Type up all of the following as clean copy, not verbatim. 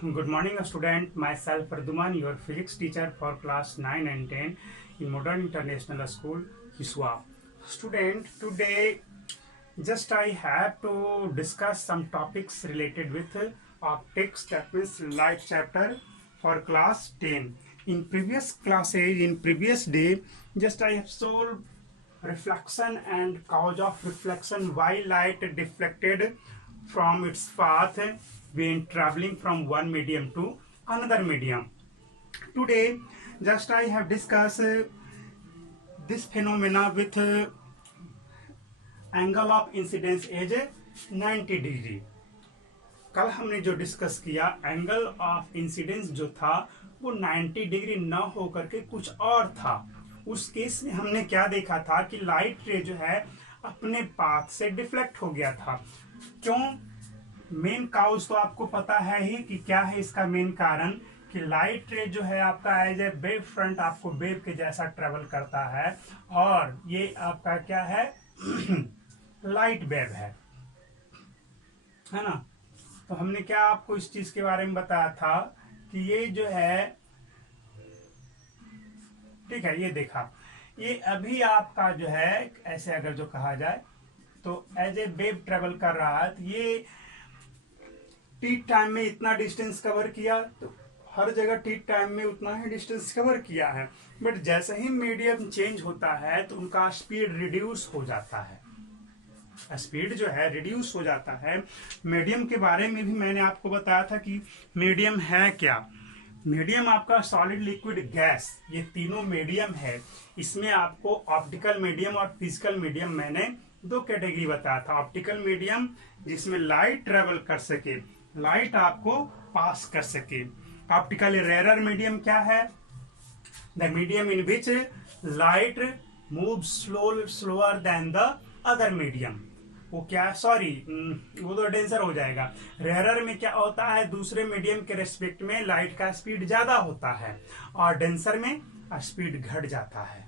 Good morning, student. Myself, Praduman, your physics teacher for class 9 and 10 in Modern International School, Hiswa. Student, today just I have to discuss some topics related with optics, that means light chapter for class 10. In previous classes, in previous day, just I have solved reflection and cause of reflection, why light deflected from its path when traveling from one medium to another medium. Today just I have discussed this phenomena with angle of incidence as 90 degree. कल हमने जो discuss किया, angle of incidence जो था वो 90 degree न होकर के कुछ और था. उस केस में हमने क्या देखा था कि लाइट रे जो है अपने पाथ से डिफ्लेक्ट हो गया था. क्यों? मेन काउज तो आपको पता है ही कि क्या है इसका मेन कारण, कि लाइट रे जो है आपका एज ए वेव फ्रंट आपको वेव के जैसा ट्रेवल करता है, और ये आपका क्या है लाइट वेव है ना. तो हमने क्या आपको इस चीज के बारे में बताया था कि ये जो है, ठीक है, ये देखा, ये अभी आपका जो है ऐसे अगर जो कहा जाए तो एज ए वेव ट्रेवल कर रहा है, तो ये टी टाइम में इतना डिस्टेंस कवर किया, तो हर जगह टी टाइम में उतना ही डिस्टेंस कवर किया है. बट जैसे ही मीडियम चेंज होता है तो उनका स्पीड रिड्यूस हो जाता है, स्पीड जो है रिड्यूस हो जाता है. मीडियम के बारे में भी मैंने आपको बताया था कि मीडियम है क्या. मीडियम आपका सॉलिड, लिक्विड, गैस, ये तीनों मीडियम है. इसमें आपको ऑप्टिकल मीडियम और फिजिकल मीडियम मैंने दो कैटेगरी बताया था. ऑप्टिकल मीडियम जिसमें लाइट ट्रेवल कर सके, लाइट आपको पास कर सके. ऑप्टिकल रेयर मीडियम क्या है? The medium in which light move slower then the other medium. वो क्या, सॉरी वो तो डेंसर हो जाएगा. रेयर में क्या होता है, दूसरे मीडियम के रेस्पेक्ट में लाइट का स्पीड ज्यादा होता है, और डेंसर में स्पीड घट जाता है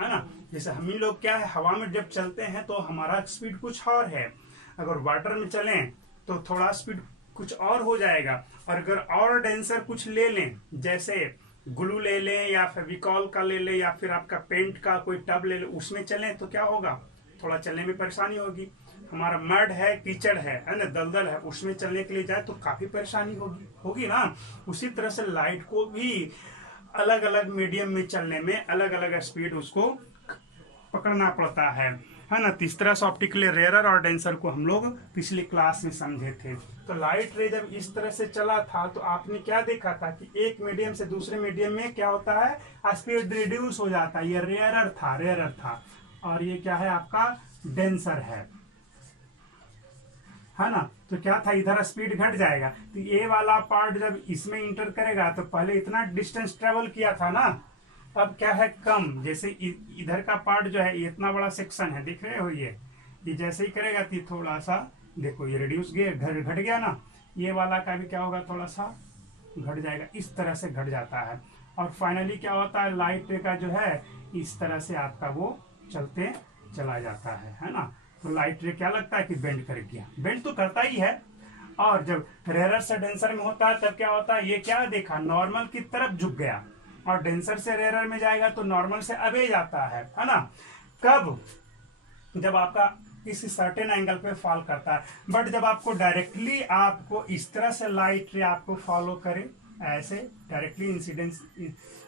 ना. जैसे हम ही लोग क्या है, हवा में जब चलते हैं तो हमारा स्पीड कुछ और है, अगर वाटर में चलें तो थोड़ा स्पीड कुछ और हो जाएगा. और अगर और डेंसर कुछ ले लें, जैसे ग्लू ले लें या फेविकॉल का ले लें या फिर आपका पेंट का कोई टब ले लें, उसमें चलें तो क्या होगा, थोड़ा चलने में परेशानी होगी. हमारा मड है, कीचड़ है ना, दलदल है, उसमें चलने के लिए जाए तो काफी परेशानी होगी ना. उसी तरह से लाइट को भी अलग अलग मीडियम में चलने में अलग अलग स्पीड उसको पकड़ना पड़ता है ना. इस तरह से ऑप्टिकली रेयर और डेंसर को हम लोग पिछली क्लास में समझे थे. तो लाइट रे जब इस तरह से चला था तो आपने क्या देखा था कि एक मीडियम से दूसरे मीडियम में क्या होता है, स्पीड रिड्यूस हो जाता है. ये रेयर था, और ये क्या है आपका डेंसर है ना. तो क्या था, इधर स्पीड घट जाएगा. तो ये वाला पार्ट जब इसमें इंटर करेगा तो पहले इतना डिस्टेंस ट्रेवल किया था ना, अब क्या है कम. जैसे इधर का पार्ट जो है, ये इतना बड़ा सेक्शन है, दिख रहे हो, ये जैसे ही करेगा तो थोड़ा सा देखो ये रिड्यूस घट गया ना. ये वाला का भी क्या होगा, थोड़ा सा घट जाएगा, इस तरह से घट जाता है. और फाइनली क्या होता है, लाइट का जो है इस तरह से आपका वो चलते चला जाता है ना. तो लाइट रे क्या लगता है कि बेंड कर गया, बेंड तो करता ही है. और जब रेयर से डेंसर में होता है तब क्या होता है, ये क्या देखा, नॉर्मल की तरफ झुक गया, और डेंसर से रेयर में जाएगा तो नॉर्मल से अवे जाता है ना. कब? जब आपका किसी सर्टेन एंगल पे फॉल करता है. बट जब आपको डायरेक्टली आपको इस तरह से लाइट रे आपको फॉलो करे, ऐसे डायरेक्टली इंसिडेंस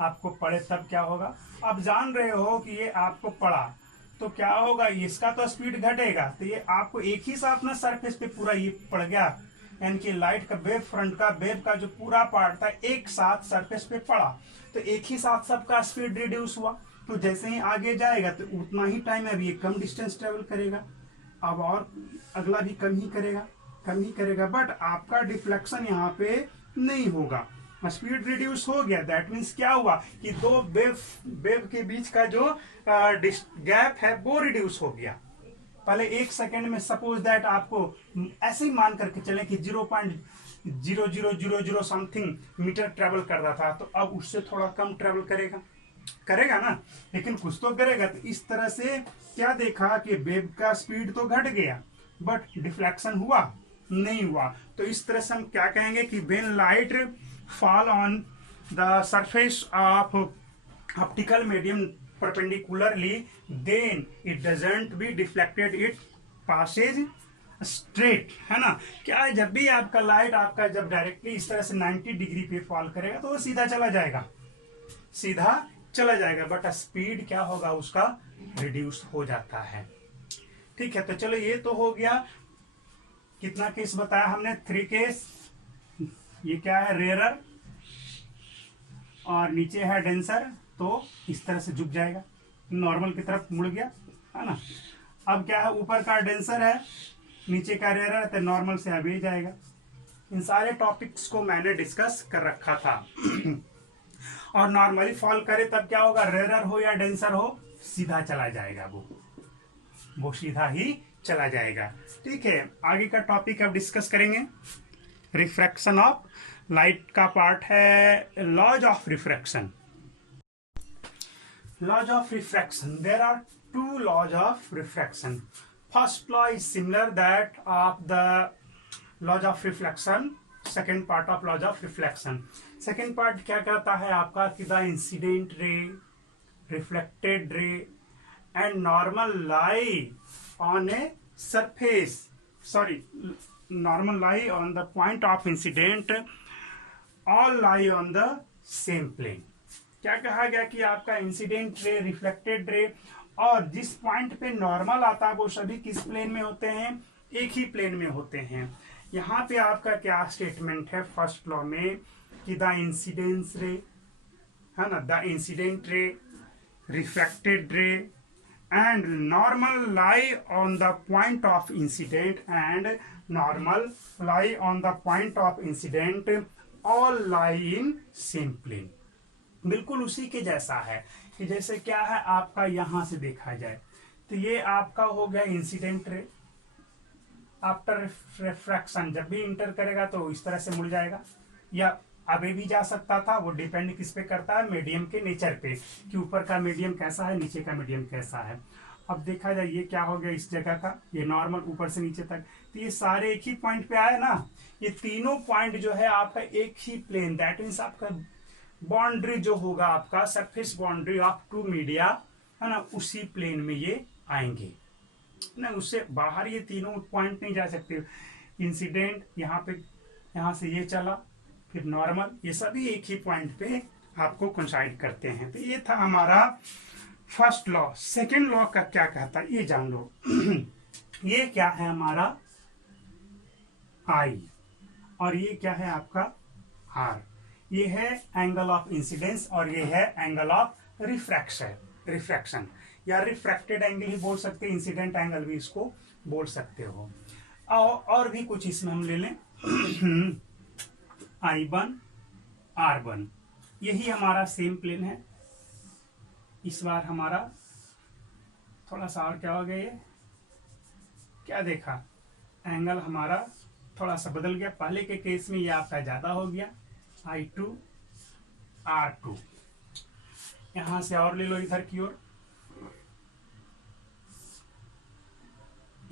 आपको पड़े, तब क्या होगा. आप जान रहे हो कि ये आपको पड़ा तो क्या होगा, इसका तो स्पीड घटेगा, तो ये आपको एक ही साथ ना सरफेस पे पूरा ये पड़ गया, यानी कि लाइट का वेव फ्रंट का वेव का जो पूरा पार्ट था एक साथ सरफेस पे पड़ा, तो एक ही साथ सबका स्पीड रिड्यूस हुआ. तो जैसे ही आगे जाएगा तो उतना ही टाइम है, अभी कम डिस्टेंस ट्रेवल करेगा, अब और अगला भी कम ही करेगा. बट आपका डिफ्लेक्शन यहाँ पे नहीं होगा, स्पीड रिड्यूस हो गया. दैट मीन्स क्या हुआ कि दो वेव के बीच का जो गैप है वो रिड्यूस हो गया. पहले एक सेकेंड में सपोज दैट आपको ऐसे ही मान करके चले कि 0.0000 समथिंग मीटर ट्रेवल करता था, तो अब उससे थोड़ा कम ट्रेवल करेगा ना, लेकिन कुछ तो करेगा. तो इस तरह से क्या देखा कि वेव का स्पीड तो घट गया, बट डिफ्लेक्शन हुआ. नहीं हुआ। तो इस तरह से हम क्या कहेंगे कि when light fall on the surface of optical medium perpendicularly then it doesn't be deflected, it passes straight, है ना। क्या है, जब भी आपका लाइट आपका जब डायरेक्टली इस तरह से 90 डिग्री पे फॉल करेगा तो वो सीधा चला जाएगा, सीधा चला जाएगा, बट स्पीड क्या होगा उसका रिड्यूस हो जाता है। ठीक है, तो चलो ये तो हो गया। कितना केस बताया हमने? 3 केस। ये क्या है? रेयरर, और नीचे है डेंसर, तो इस तरह से झुक जाएगा, नॉर्मल की तरफ मुड़ गया, है ना। अब क्या है, ऊपर का डेंसर है, नीचे का रेयरर है, तो नॉर्मल से अभी जाएगा। इन सारे टॉपिक्स को मैंने डिस्कस कर रखा था। और नॉर्मली फॉल करे तब क्या होगा, रेयरर हो या डेंसर हो, सीधा चला जाएगा, वो सीधा ही चला जाएगा। ठीक है, आगे का टॉपिक अब डिस्कस करेंगे। रिफ्रैक्शन ऑफ लाइट का पार्ट है laws of refraction. Laws of refraction, there are 2 laws of refraction. First law is similar that of the laws of reflection. Second part of laws of reflection. Second part क्या कहता है आपका कि the incident ray, reflected ray and normal lie on a surface. Sorry, normal lie on the point of incident. All lie on the same plane. क्या कहा गया कि आपका इंसिडेंट रे, रिफ्लेक्टेड रे और जिस पॉइंट पे नॉर्मल आता है वो सभी किस प्लेन में होते हैं? एक ही प्लेन में होते हैं। यहाँ पे आपका क्या स्टेटमेंट है फर्स्ट लॉ में कि द इंसिडेंस रे, है ना, the incident ray, reflected ray and normal lie on the point of incident and normal lie on the point of incident all lie in same plane. बिल्कुल उसी के जैसा है कि जैसे क्या है आपका यहां से देखा जाए तो ये आपका हो गया इंसिडेंट रे, आफ्टर रिफ्रैक्शन जब भी इंटर करेगा तो इस तरह से मुड़ जाएगा, या अभी भी जा सकता था। वो डिपेंड किस पे करता है? मीडियम के नेचर पे, कि ऊपर का मीडियम कैसा है, नीचे का मीडियम कैसा है। अब देखा जाए ये क्या हो गया इस जगह का, ये नॉर्मल ऊपर से नीचे तक, तो ये सारे एक ही पॉइंट पे आए ना। ये तीनों पॉइंट जो है आपका एक ही प्लेन, दैट मीन्स आपका बाउंड्री जो होगा आपका सरफेस बाउंड्री ऑफ 2 मीडिया, है ना, उसी प्लेन में ये आएंगे ना, उससे बाहर ये तीनों पॉइंट नहीं जा सकते। इंसिडेंट यहाँ पे, यहाँ से ये चला, फिर नॉर्मल, ये सभी एक ही पॉइंट पे आपको कोइंसाइड करते हैं। तो ये था हमारा फर्स्ट लॉ। सेकेंड लॉ का क्या कहता है ये जान लो। ये क्या है हमारा आई, और ये क्या है आपका आर। ये है एंगल ऑफ इंसिडेंस और ये है एंगल ऑफ रिफ्रैक्शन या रिफ्रैक्टेड एंगल ही बोल सकते हैं, इंसिडेंट एंगल भी इसको बोल सकते हो। और भी कुछ इसमें हम ले लें। I1 R1 यही हमारा सेम प्लेन है। इस बार हमारा थोड़ा सा और क्या हो गया, ये क्या देखा, एंगल हमारा थोड़ा सा बदल गया। पहले के केस में ये आपका ज्यादा हो गया, I2 R2। यहां से और ले लो इधर की ओर,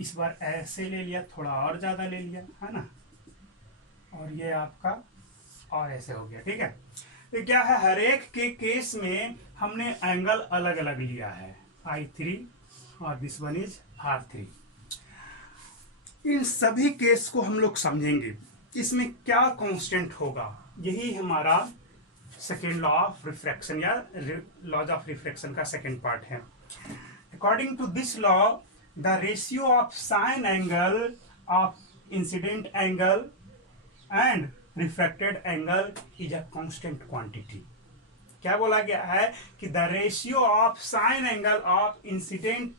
इस बार ऐसे ले लिया, थोड़ा और ज्यादा ले लिया, है ना, और ये आपका और ऐसे हो गया। ठीक है, तो क्या है हर एक के केस में हमने एंगल अलग अलग लिया है, I3 और दिस वन इज R3। इन सभी केस को हम लोग समझेंगे, इसमें क्या कांस्टेंट होगा, यही हमारा सेकेंड लॉ ऑफ रिफ्रैक्शन या लॉज ऑफ रिफ्रैक्शन का सेकेंड पार्ट है। According to this law the ratio of sine angle of incident angle and refracted angle is a constant quantity. क्या बोला गया है कि the ratio of sine angle of incident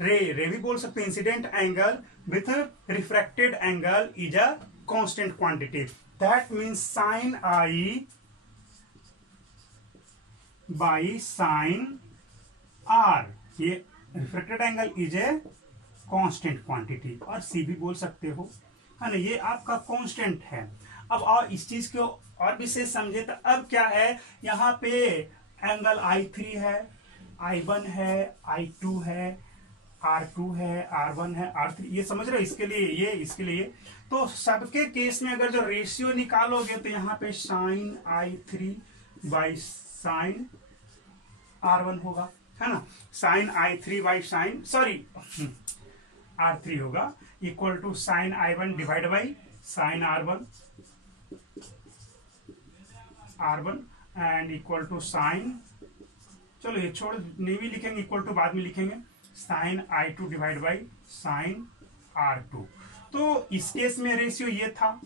ray भी बोल सकते हैं, incident angle with refracted angle is a constant quantity. That means sine I by sine R, ये refracted angle is a constant quantity, और सी भी बोल सकते हो, है ना, ये आपका कांस्टेंट है। अब और इस चीज को और विशेष समझे तो अब क्या है, यहाँ पे एंगल I3 है, I1 है, I2 है, R2 है, R1 है, R3, ये समझ रहे हो, इसके लिए ये, इसके लिए ये। तो सबके केस में अगर जो रेशियो निकालोगे तो यहाँ पे sign I3 by sine R1 होगा, है ना, sign I3 by sine R3 होगा equal to sine I1 divide by sine R1 and equal to sine, चलो ये छोड़, नहीं भी लिखेंगे, इक्वल टू बाद में लिखेंगे, sign I2 divide by sine R2। तो इस केस में रेशियो ये था,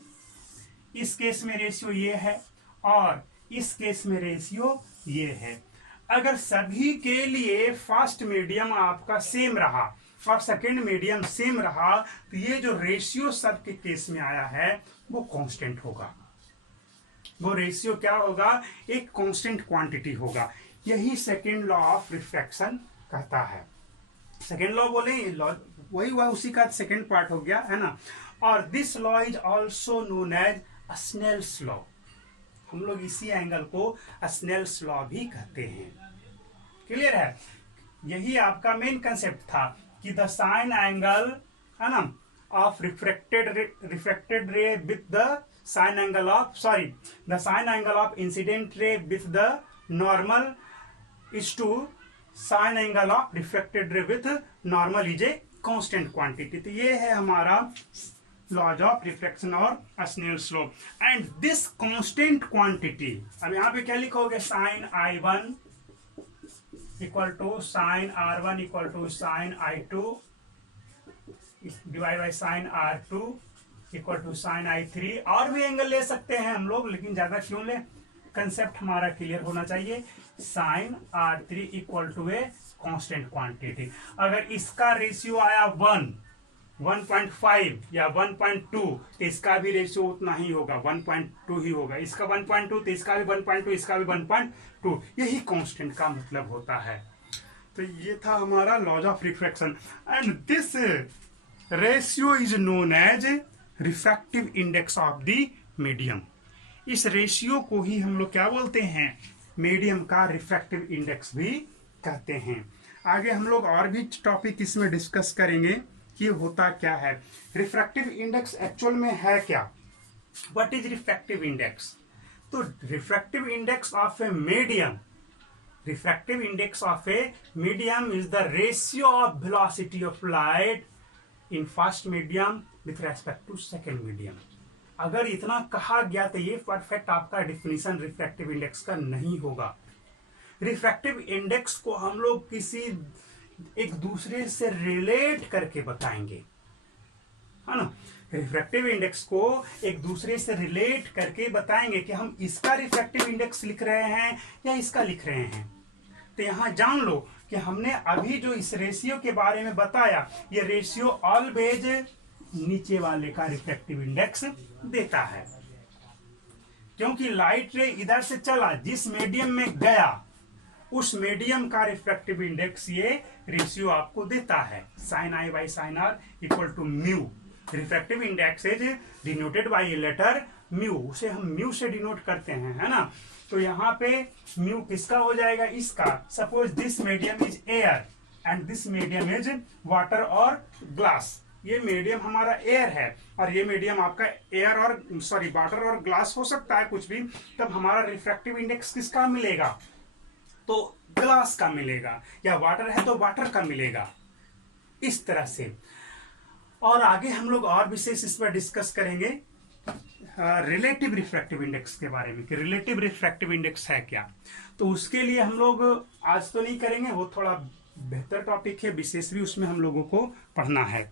इस केस में रेशियो ये है, और इस केस में रेशियो ये है। अगर सभी के लिए फर्स्ट मीडियम आपका सेम रहा और सेकंड मीडियम सेम रहा तो ये जो रेशियो सबके केस में आया है वो कांस्टेंट होगा। वो रेशियो क्या होगा, एक कांस्टेंट क्वांटिटी होगा। यही सेकंड लॉ ऑफ रिफ्रैक्शन कहता है। सेकंड लॉ बोले, लॉ वही हुआ, उसी का सेकंड पार्ट हो गया, है ना। और this law is also known as Snell's law. हम लोग इसी एंगल को स्नेल्स लॉ भी कहते हैं। क्लियर है? यही आपका मेन कंसेप्ट था कि द साइन एंगल, है ना, of refracted ray with the sine angle of the sine angle of incident ray with the normal is to sine angle of refracted ray with normal is a constant quantity. तो ये है हमारा laws of reflection और Snell's law. And this constant quantity, अब यहां पे क्या लिखोगे, sine I1 equal to sine R1 equal to sine I2 divide by sine R2 equal to sign I3। और भी एंगल ले सकते हैं हम लोग, लेकिन ज्यादा क्यों ले, कंसेप्ट हमारा क्लियर होना चाहिए। Sine R3 equal to a constant quantity. अगर इसका रेशियो आया 1.5 या 1.2 तो इसका भी रेशियो उतना ही होगा, 1.2 ही होगा। इसका 1.2 तो इसका भी 1.2, इसका भी 1.2। यही कांस्टेंट का मतलब होता है। तो ये था हमारा laws of refraction. And this ratio is known as refractive index of the medium. इस रेशियो को ही हम लोग क्या बोलते हैं, मीडियम का रिफ्रैक्टिव इंडेक्स भी कहते हैं। आगे हम लोग और भी टॉपिक इसमें डिस्कस करेंगे कि होता क्या है। रिफ्रैक्टिव इंडेक्स एक्चुअल में है क्या, व्हाट इज रिफ्रैक्टिव इंडेक्स। तो refractive index of a medium, refractive index of a medium is the ratio of velocity of light in first medium with respect to second medium. अगर इतना कहा गया तो ये परफेक्ट आपका डिफिनीशन रिफ्रैक्टिव इंडेक्स का नहीं होगा। रिफ्रैक्टिव इंडेक्स को हम लोग किसी एक दूसरे से रिलेट करके बताएंगे, है ना। रिफ्रैक्टिव इंडेक्स को एक दूसरे से रिलेट करके बताएंगे कि हम इसका रिफ्रैक्टिव इंडेक्स लिख रहे हैं या इसका लिख रहे हैं। तो यहां जान लो कि हमने अभी जो इस रेशियो के बारे में बताया, ये रेशियो ऑलवेज नीचे वाले का रिफ्रैक्टिव इंडेक्स देता है, क्योंकि लाइट रे इधर से चला, जिस मीडियम में गया उस मीडियम का रिफ्रैक्टिव इंडेक्स ये रेशियो आपको देता है। Sine I by sine R equal to mu. Refractive index is denoted by a letter mu, उसे हम म्यू से डिनोट करते हैं, है ना। तो यहाँ पे म्यू किसका हो जाएगा, इसका। Suppose this medium is air and this medium is water और ग्लास। ये मीडियम हमारा एयर है और ये मीडियम आपका एयर और वाटर और ग्लास हो सकता है कुछ भी। तब हमारा रिफ्रैक्टिव इंडेक्स किसका मिलेगा, तो ग्लास का मिलेगा, या वाटर है तो वाटर का मिलेगा, इस तरह से। और आगे हम लोग और विशेष इस पर डिस्कस करेंगे रिलेटिव रिफ्रैक्टिव इंडेक्स के बारे में कि रिलेटिव रिफ्रैक्टिव इंडेक्स है क्या। तो उसके लिए हम लोग आज तो नहीं करेंगे, वो थोड़ा बेहतर टॉपिक है, विशेष भी उसमें हम लोगों को पढ़ना है।